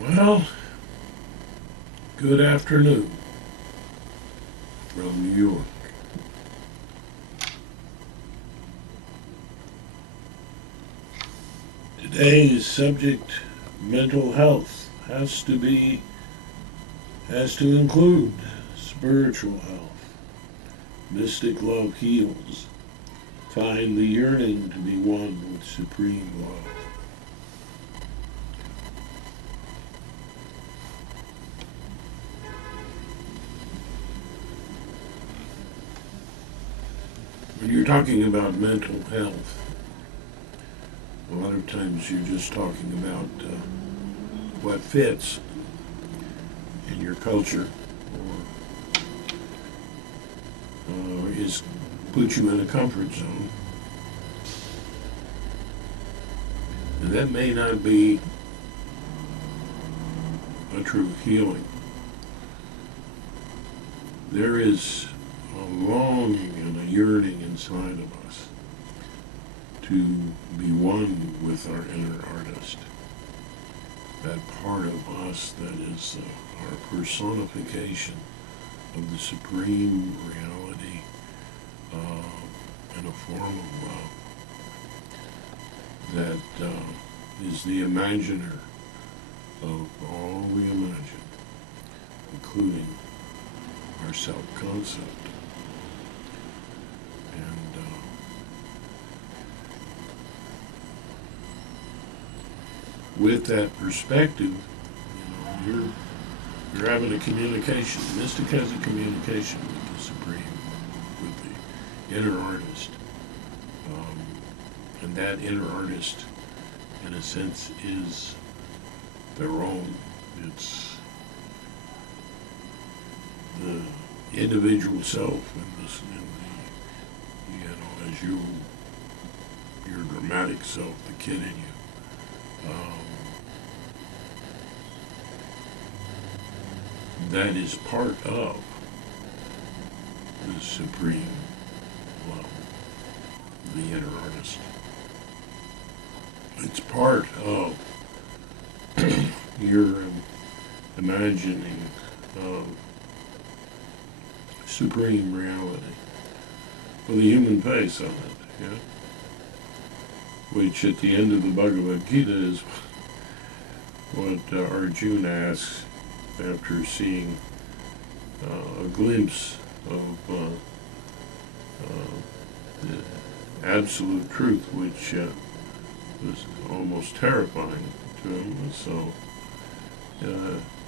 Well, good afternoon from New York. Today's subject, mental health, has to include spiritual health. Mystic love heals. Find the yearning to be one with supreme love. When you're talking about mental health, a lot of times you're just talking about what fits in your culture or is put you in a comfort zone. And that may not be a true healing. There is a longing and a yearning inside of us to be one with our inner artist. That part of us that is our personification of the supreme reality in a form of love that is the imaginer of all we imagine, including our self-concept. And with that perspective, you're having a communication. Mystic has a communication with the Supreme, with the inner artist. And that inner artist, in a sense, is their own. It's the individual self as your dramatic self, the kid in you. That is part of the supreme love, the inner artist. It's part of your imagining of supreme reality with a human face on it, yeah? Which at the end of the Bhagavad Gita is what Arjuna asks after seeing a glimpse of the absolute truth, which was almost terrifying to him. So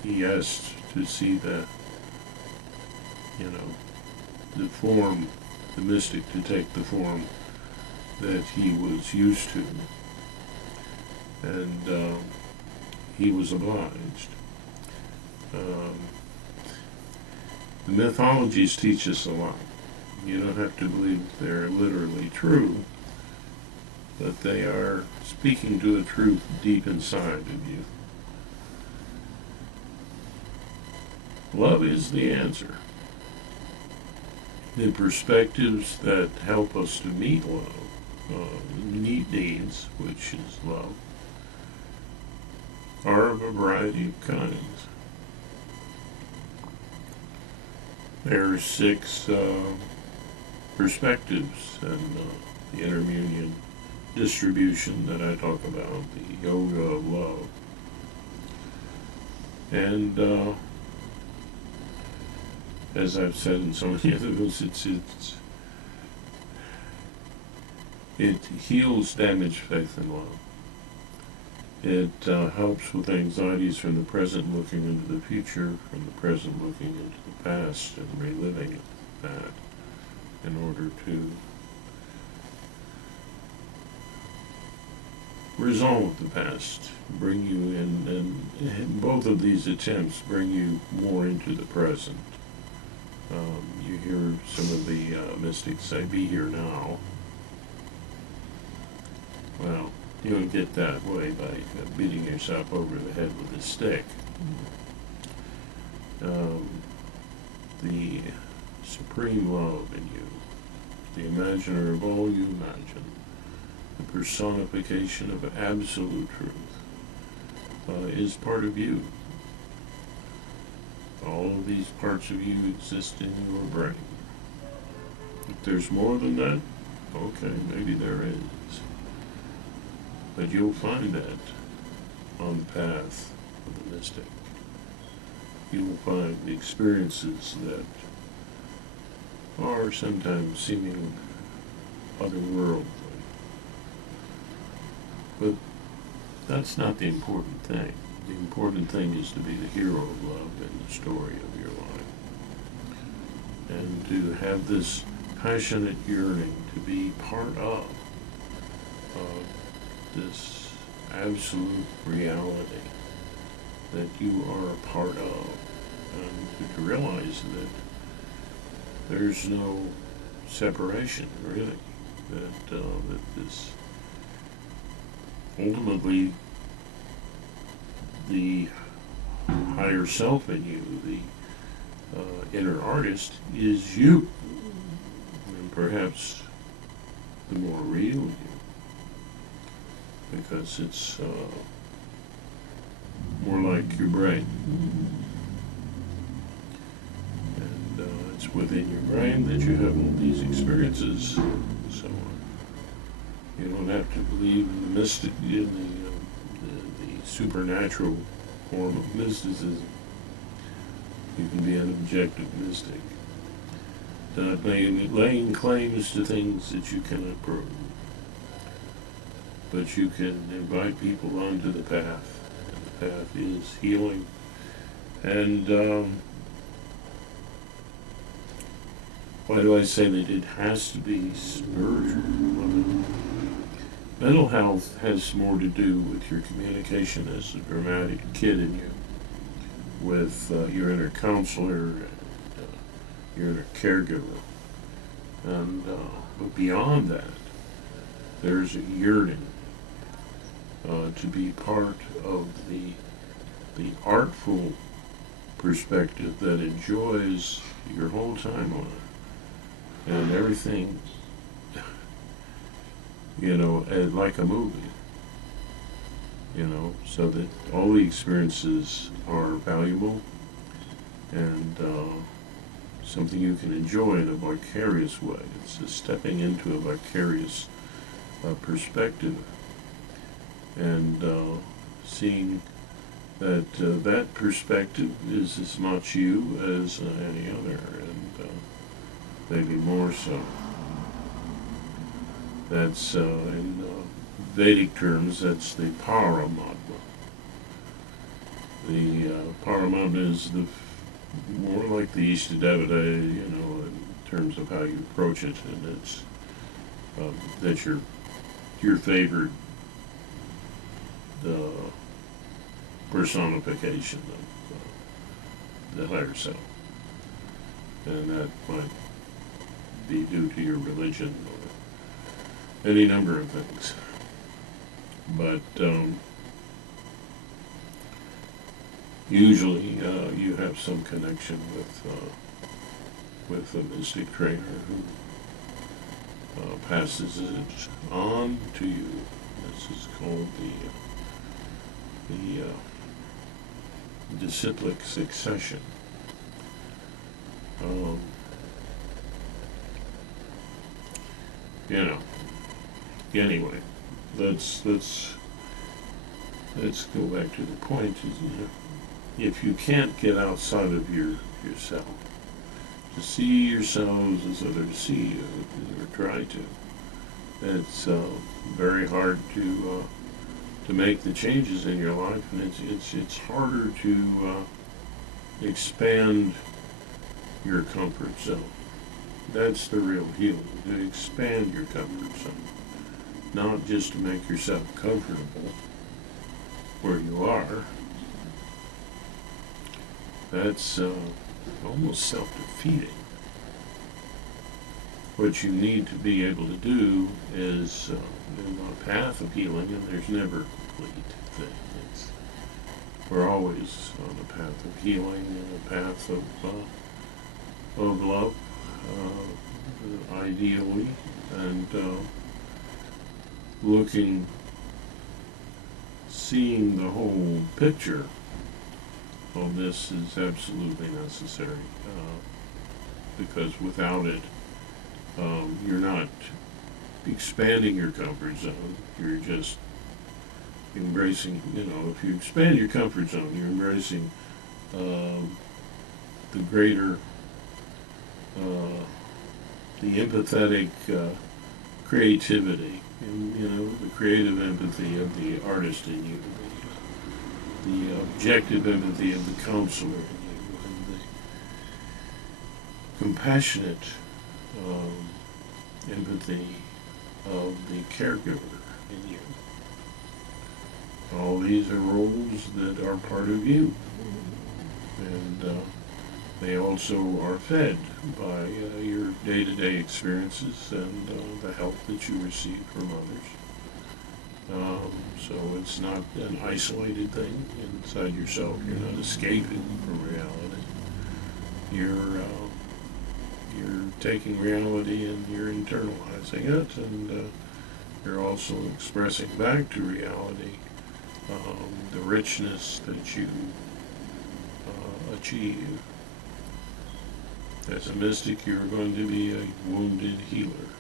he asked to see the form, the mystic to take the form that he was used to. And he was obliged. The mythologies teach us a lot. You don't have to believe they're literally true, but they are speaking to a truth deep inside of you. Love is the answer. The perspectives that help us to meet love, meet needs, which is love, are of a variety of kinds. There are 6 perspectives and the intermunion distribution that I talk about, the yoga of love. And as I've said in so many other books, it heals damaged faith in love. It helps with anxieties from the present looking into the future, from the present looking into the past, and reliving that in order to resolve the past, bring you in, and both of these attempts bring you more into the present. You hear some of the mystics say, "Be here now." Well, you don't get that way by beating yourself over the head with a stick. The supreme love in you, the imaginer of all you imagine, the personification of absolute truth, is part of you. All of these parts of you exist in your brain. If there's more than that, okay, maybe there is. But you'll find that on the path of the mystic. You will find the experiences that are sometimes seeming otherworldly. But that's not the important thing. The important thing is to be the hero of love in the story of your life. And to have this passionate yearning to be part of this absolute reality that you are a part of. And to realize that there's no separation, really. That this ultimately the higher self in you, the inner artist, is you, and perhaps the more real you, because it's more like your brain, and it's within your brain that you have all these experiences. So you don't have to believe in the mystic, in the supernatural form of mysticism. You can be an objective mystic, not laying claims to things that you cannot prove. But you can invite people onto the path, and the path is healing. And why do I say that it has to be spiritual? Mental health has more to do with your communication as a dramatic kid in you, with your inner counselor, and your inner caregiver. And but beyond that, there's a yearning to be part of the artful perspective that enjoys your whole time on it and everything, like a movie, so that all the experiences are valuable and something you can enjoy in a vicarious way. It's a stepping into a vicarious perspective, and seeing that that perspective is as much you as any other, and maybe more so. That's in Vedic terms, that's the Paramatma. The Paramatma is more like the Ishtadevata, in terms of how you approach it, and it's that's your favored personification of the higher self, and that might be due to your religion or any number of things. But usually you have some connection with a mystic trainer who passes it on to you. This is called the disciplic succession. Anyway, let's go back to the point. If you can't get outside of yourself to see yourselves as others see you, or try to, it's very hard to make the changes in your life, and it's harder to expand your comfort zone. That's the real healing, to expand your comfort zone, not just to make yourself comfortable where you are. That's almost self-defeating. What you need to be able to do is, in the path of healing, and there's never a complete thing. We're always on the path of healing and the path of love, ideally, and looking seeing the whole picture of this is absolutely necessary, because without it, you're not expanding your comfort zone. You're just embracing, if you expand your comfort zone, you're embracing the greater, the empathetic creativity, and the creative empathy of the artist in you, the objective empathy of the counselor in you, and the compassionate empathy of the caregiver in you. All these are roles that are part of you, and they also are fed by your day-to-day experiences and the help that you receive from others. So it's not an isolated thing inside yourself. You're not escaping from reality. You're taking reality and you're internalizing it, and you're also expressing back to reality the richness that you achieve. As a mystic, you're going to be a wounded healer,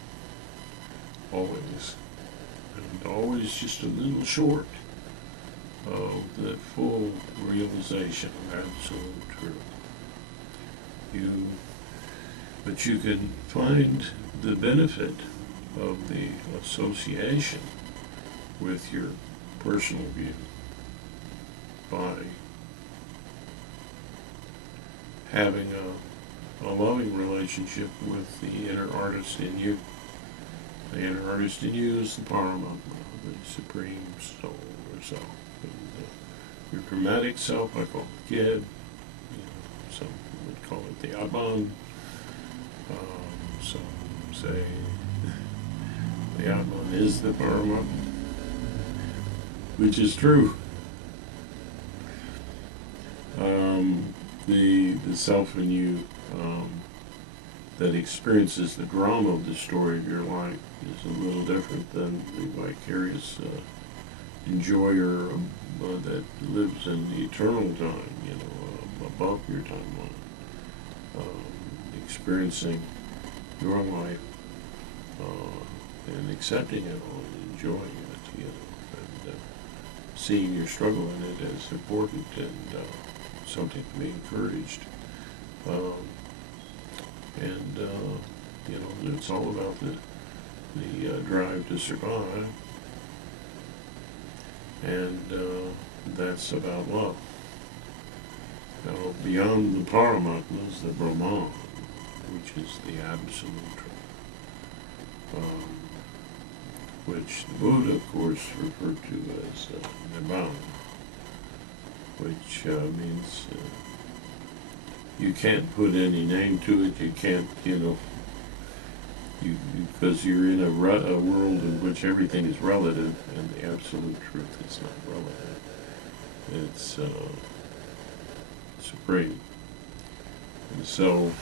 always, and always just a little short of the full realization of absolute truth. But you can find the benefit of the association with your personal view by having a loving relationship with the inner artist in you. The inner artist in you is the Paramatma, the Supreme Soul or Self. And, your dramatic self, I call it Kid. Some would call it the Atman. Some say the Atman is the Paramatma, which is true. The self in you that experiences the drama of the story of your life is a little different than the vicarious enjoyer that lives in the eternal time, above your timeline, experiencing your life and accepting it all and enjoying it, and seeing your struggle in it as important and something to be encouraged. It's all about the drive to survive, and that's about love. Now, beyond the Paramatma is the Brahman, which is the absolute truth, which the Buddha, of course, referred to as Nibbana, which means you can't put any name to it. You can't, because you're in a world in which everything is relative, and the absolute truth is not relative. It's supreme. And so,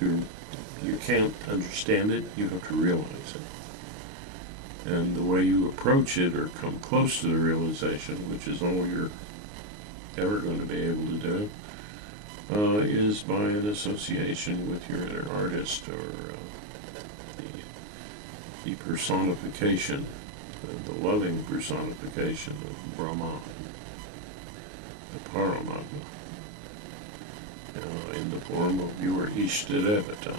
you can't understand it, you have to realize it. And the way you approach it or come close to the realization, which is all you're ever going to be able to do, is by an association with your inner artist, or the personification, the loving personification of Brahman, the Paramatma, in the form of your Ishtadevata.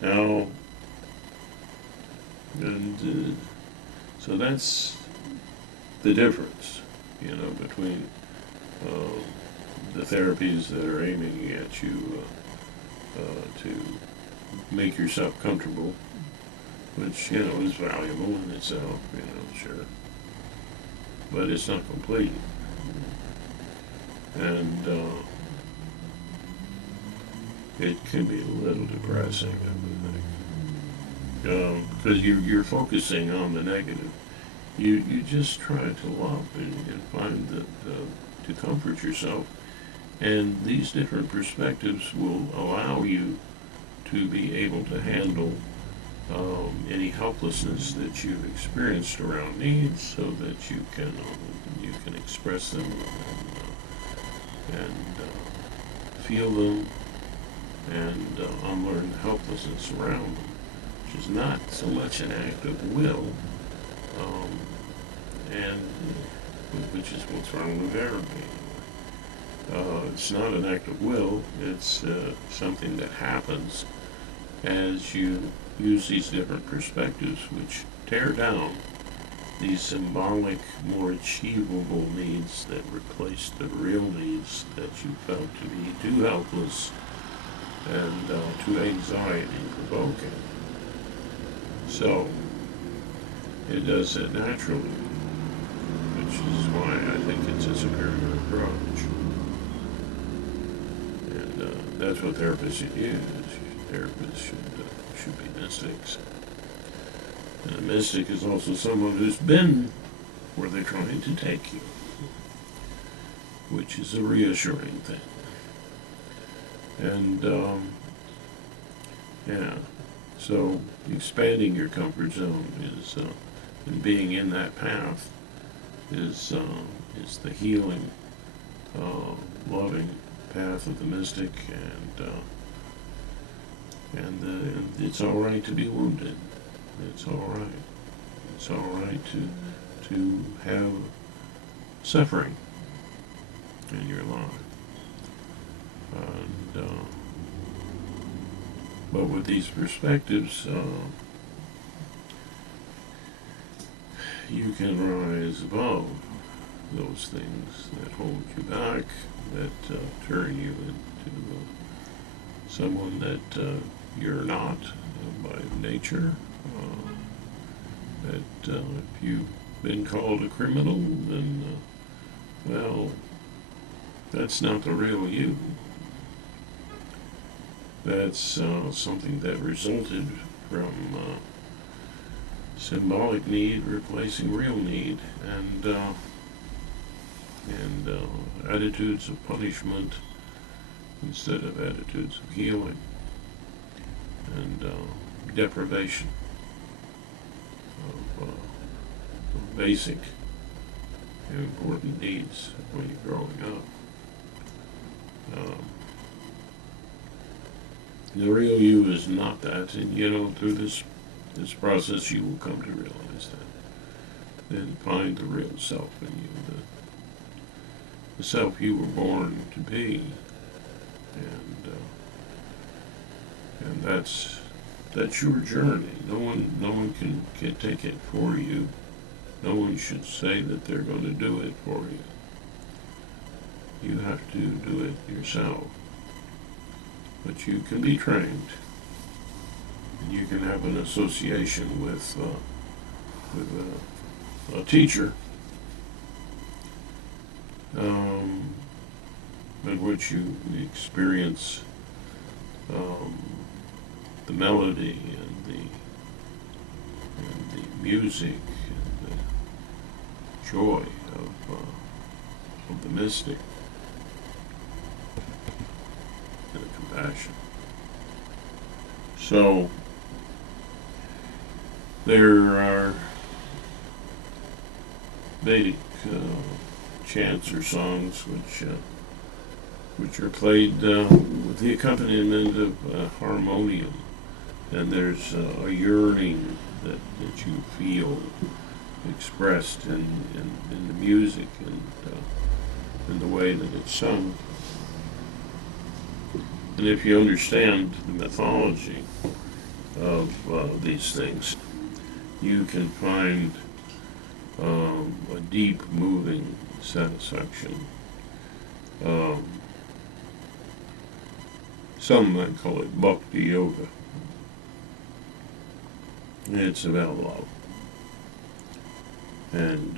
Now, and so that's the difference, between the therapies that are aiming at you to make yourself comfortable, which, is valuable in itself, sure. But it's not complete. And it can be a little depressing, I would think. Because you're focusing on the negative. You just try to love and find that to comfort yourself. And these different perspectives will allow you to be able to handle any helplessness that you've experienced around needs, so that you can express them and feel them and unlearn the helplessness around them, which is not so much an act of will, um, and which is what's wrong with therapy. It's not an act of will. It's something that happens as you use these different perspectives, which tear down these symbolic, more achievable needs that replace the real needs that you felt to be too helpless and too anxiety-provoking. So, it does it naturally, which is why I think it's a superior approach. And that's what therapists should use. Therapists should be mystics. And a mystic is also someone who's been where they're trying to take you, which is a reassuring thing. And, yeah, so expanding your comfort zone is, and being in that path is the healing, loving path of the mystic, and it's all right to be wounded. It's all right. It's all right to have suffering in your life. And but with these perspectives, you can rise above those things that hold you back, that turn you into someone that you're not by nature. That if you've been called a criminal, then, well, that's not the real you. That's something that resulted from symbolic need replacing real need, and attitudes of punishment instead of attitudes of healing, and deprivation of basic and important needs when you're growing up. The real you is not that, and through this process you will come to realize that, and find the real self in you, the self you were born to be, and that's your journey. No one can take it for you. No one should say that they're going to do it for you. You have to do it yourself. But you can be trained. And you can have an association with a teacher, in which you experience the melody and the music and the joy of the mystic and the compassion. So there are Vedic chants or songs which are played with the accompaniment of harmonium, and there's a yearning that you feel expressed in the music and in the way that it's sung. And if you understand the mythology of these things, you can find a deep, moving satisfaction. Some might call it bhakti yoga. It's about love. And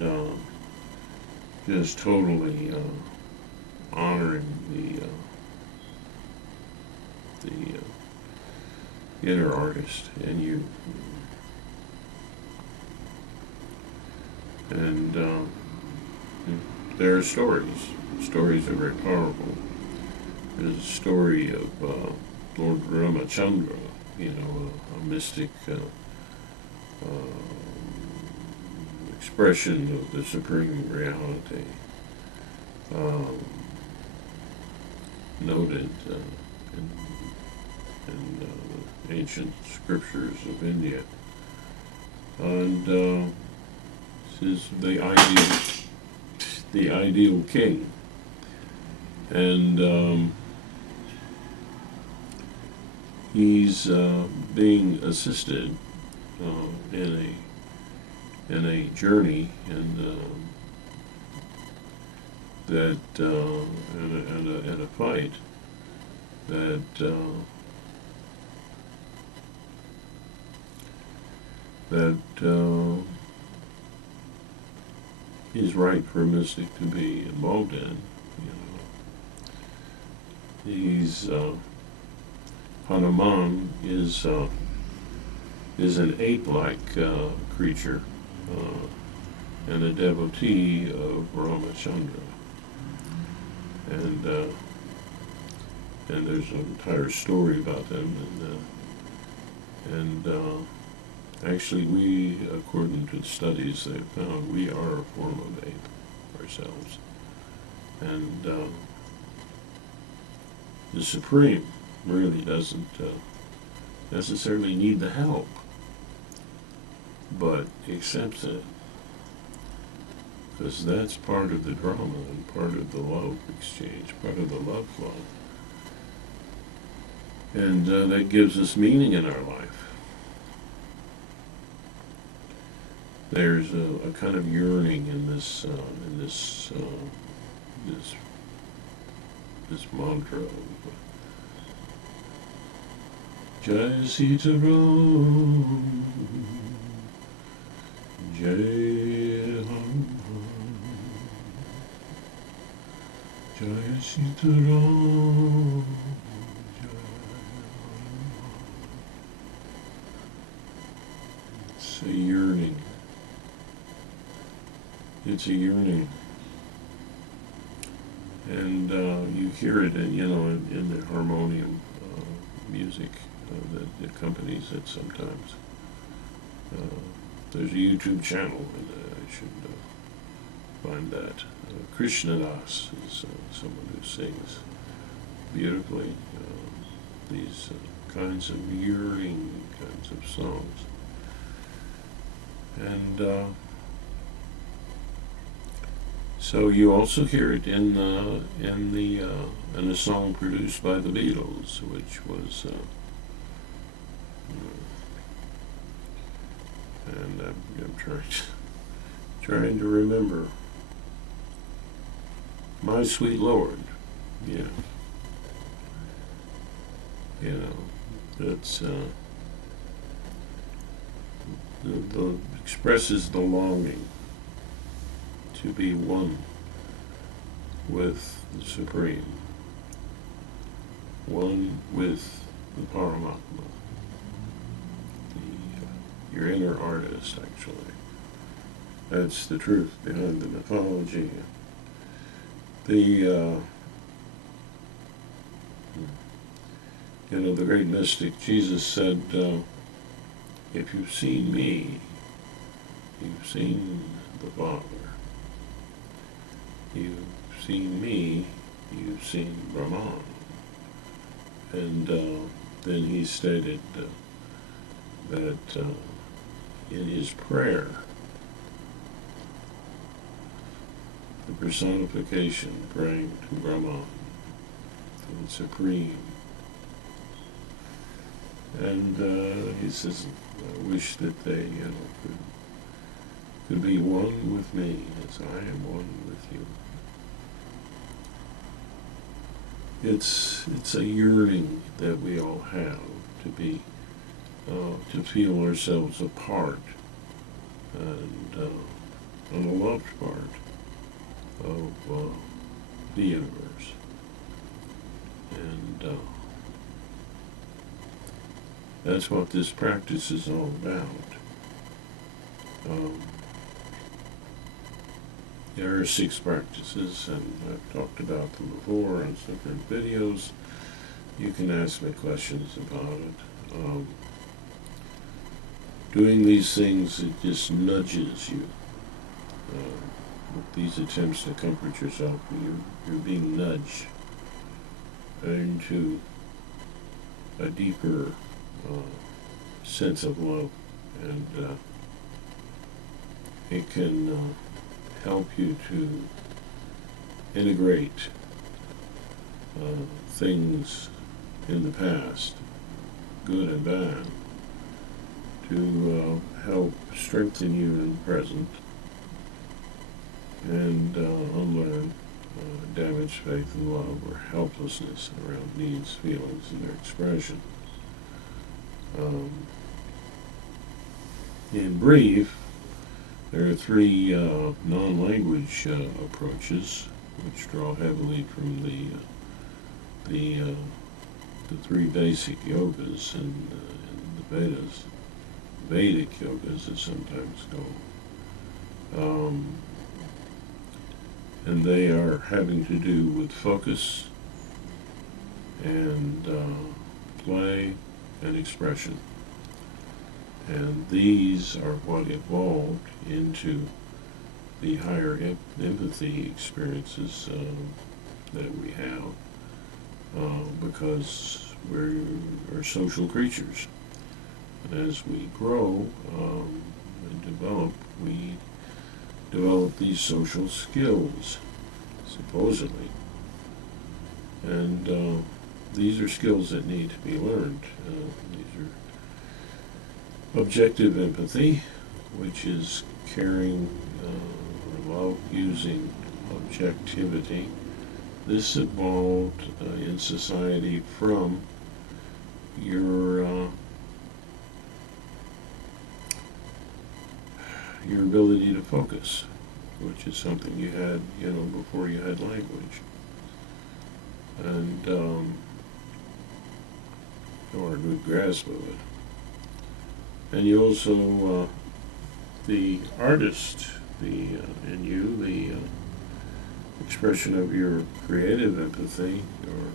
just totally honoring the inner artist in you. And there are stories. Stories are very powerful. There's a story of Lord Ramachandra, a mystic expression of the supreme reality, um, noted in the ancient scriptures of India. And this is the ideal king. And he's being assisted in a journey and that and a fight that is right for a mystic to be involved in. He's Hanuman is an ape-like creature and a devotee of Ramachandra, and there's an entire story about them, and actually we, according to the studies they've found, we are a form of ape ourselves, and the Supreme really doesn't necessarily need the help, but accepts it, because that's part of the drama and part of the love exchange, part of the love flow. And that gives us meaning in our life. There's a kind of yearning in this mantra of Jai Sita Ram, Jai Hanuman, Jai Sita Ram, Jai Hanuman. It's a yearning. It's a yearning. And you hear it in the harmonium music that accompanies it sometimes. There's a YouTube channel, and I should find that. Krishna Das is someone who sings beautifully these kinds of yearning kinds of songs. And so you also hear it in a song produced by the Beatles, which was and I'm trying to remember. My Sweet Lord, that's the expresses the longing to be one with the Supreme, one with the Paramatma, your inner artist, actually. That's the truth behind the mythology. The great mystic Jesus said, if you've seen me, you've seen the Father. You've seen me, you've seen Brahman. And then he stated that in his prayer, the personification praying to Brahman, to the Supreme. And he says, I wish that they could be one with me as I am one with you. It's a yearning that we all have to be, to feel ourselves a part and a loved part of the universe. And that's what this practice is all about. There are 6 practices, and I've talked about them before on different videos. You can ask me questions about it. um, doing these things, it just nudges you. With these attempts to comfort yourself, you're being nudged into a deeper sense of love, and it can help you to integrate things in the past, good and bad, to help strengthen you in the present and unlearn damaged faith and love or helplessness around needs, feelings, and their expression. In brief, there are three non-language approaches which draw heavily from the three basic yogas in the Vedas, Vedic yogas as sometimes called. And they are having to do with focus and play and expression. And these are what evolved into the higher empathy experiences that we have because we're social creatures. And as we grow and develop, we develop these social skills, supposedly. And these are skills that need to be learned. These are objective empathy, which is caring or love using objectivity. This evolved in society from your ability to focus, which is something you had, before you had language, and or a good grasp of it. And you also, the artist, in you, the expression of your creative empathy, or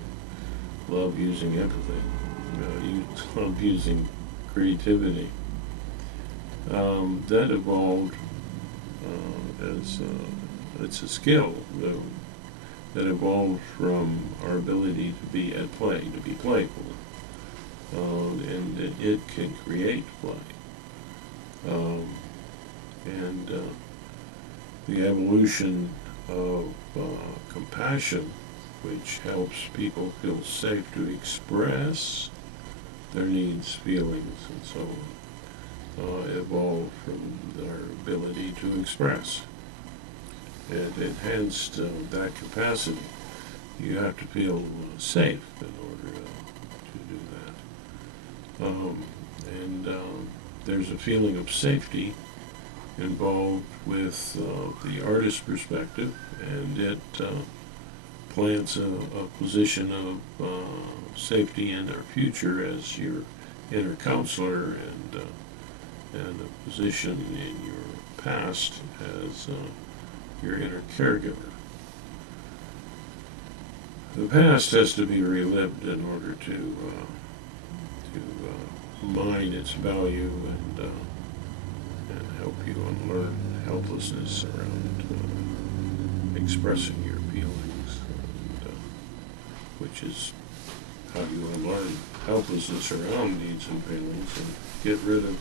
love using empathy, you love using creativity. That evolved as it's a skill that evolved from our ability to be at play, to be playful, and it can create play. And the evolution of compassion, which helps people feel safe to express their needs, feelings, and so on, evolved from our ability to express. It enhanced that capacity. You have to feel safe in order to do that. And there's a feeling of safety involved with the artist's perspective, and it plants a position of safety in our future as your inner counselor, and a position in your past as your inner caregiver. The past has to be relived in order to mine its value and help you unlearn helplessness around expressing your feelings, and, which is how you unlearn helplessness around needs and feelings and get rid of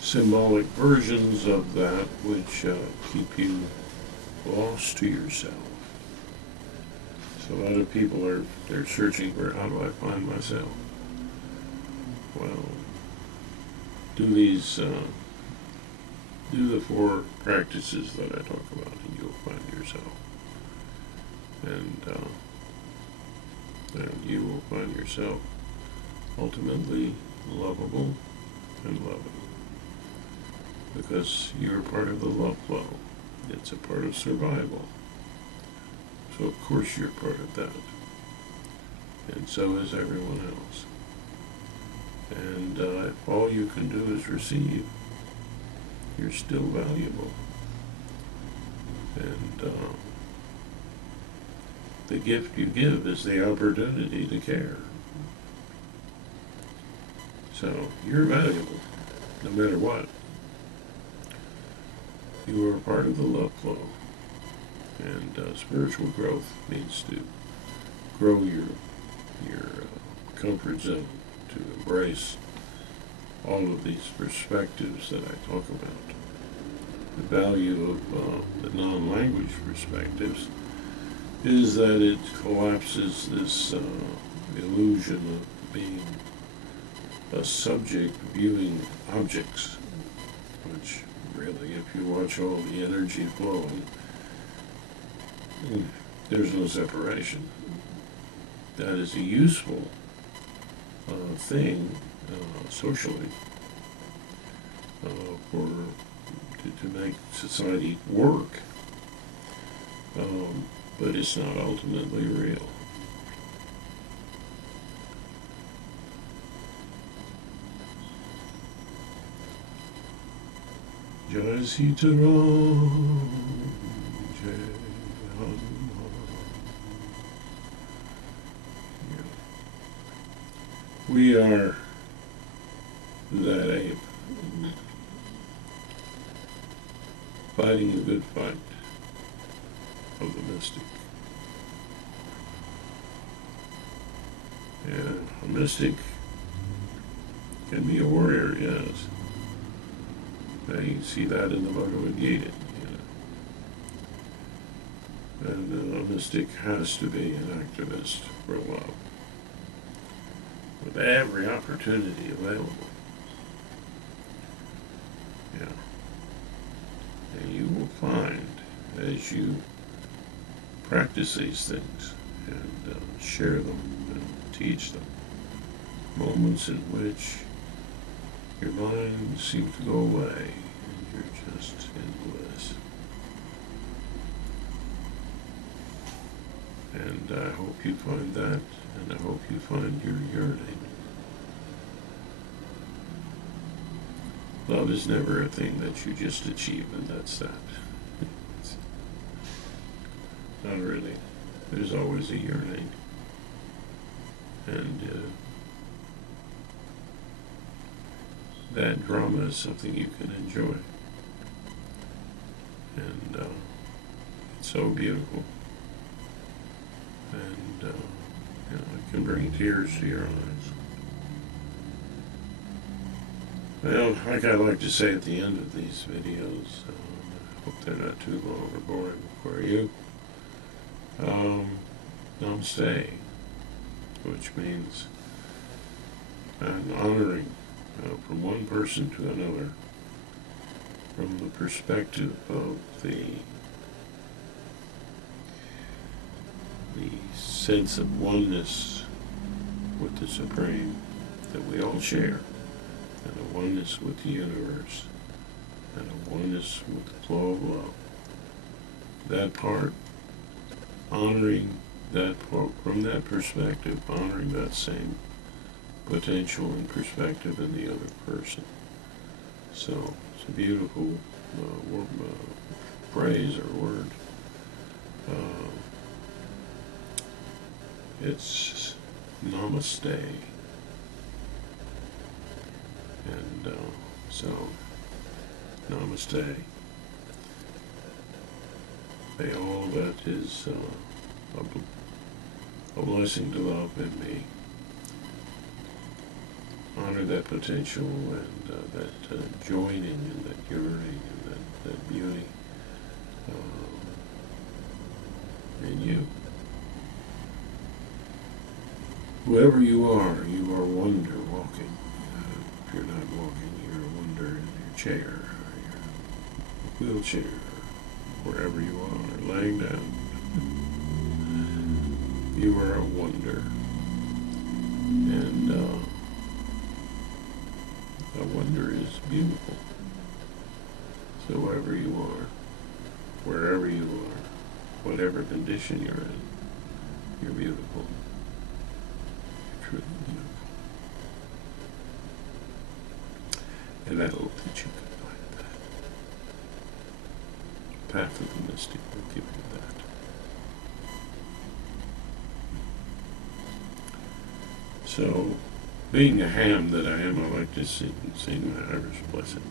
symbolic versions of that which keep you lost to yourself. So a lot of people they're searching for, how do I find myself? Well, do the 4 practices that I talk about, and you'll find yourself. And you will find yourself ultimately lovable and loving, because you're part of the love flow. It's a part of survival. So of course you're part of that. And so is everyone else. And if all you can do is receive, you're still valuable. And the gift you give is the opportunity to care. So you're valuable, no matter what. You are a part of the love flow, and spiritual growth means to grow your comfort zone, to embrace all of these perspectives that I talk about. The value of the non-language perspectives is that it collapses this illusion of being a subject viewing objects, which really, if you watch all the energy flowing, there's no separation. That is a useful thing socially to make society work, but it's not ultimately real. Jai Sitaram, Jai Hanuman. Yeah. We are that ape, fighting the good fight of the mystic. And a mystic can be a warrior, yes. Now you see that in the Bhagavad Gita, And a mystic has to be an activist for love, with every opportunity available. Yeah. And you will find, as you practice these things and share them and teach them, moments in which your mind seems to go away and you're just in bliss. And I hope you find that, and I hope you find your yearning. Love is never a thing that you just achieve, and that's that. Not really. There's always a yearning. And that drama is something you can enjoy. And it's so beautiful. And it can bring tears to your eyes. Well, like I like to say at the end of these videos, I hope they're not too long or boring for you. Namaste, which means an honoring from one person to another, from the perspective of the sense of oneness with the Supreme that we all share, and a oneness with the universe, and a oneness with the flow of love. That part, honoring that from that perspective, honoring that same potential and perspective in the other person. So it's a beautiful phrase or word. It's namaste. And so, namaste. May all that is a blessing to love in me honor that potential and that joining and that yearning and that beauty in you. Whoever you are wonder walking. If you're not walking, you're a wonder in your chair, or your wheelchair, or wherever you are, laying down. You are a wonder. And a wonder is beautiful. So wherever you are, wherever you are, whatever condition you're in, you're beautiful. You're truly beautiful. And I hope that you can find that. The path of the mystic will give you that. So, Being a ham that I am, I like to sing the Irish blessing.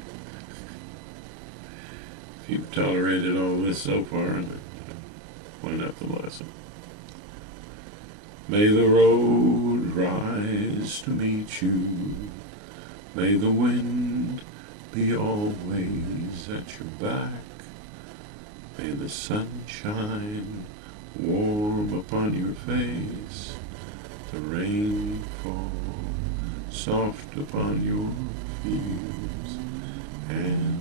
If you've tolerated all this so far, then point out the lesson. May the road rise to meet you. May the wind be always at your back. May the sun shine warm upon your face. The rain fall soft upon your fields. And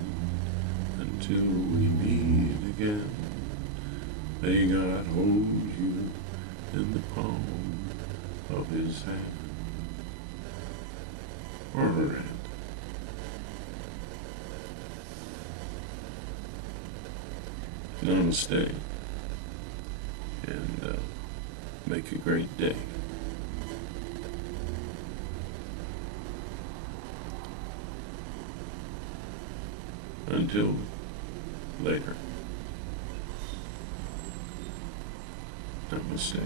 until we meet again, may God hold you in the palm of his hand. Or her hand. Namaste. And make a great day. Until later. Namaste.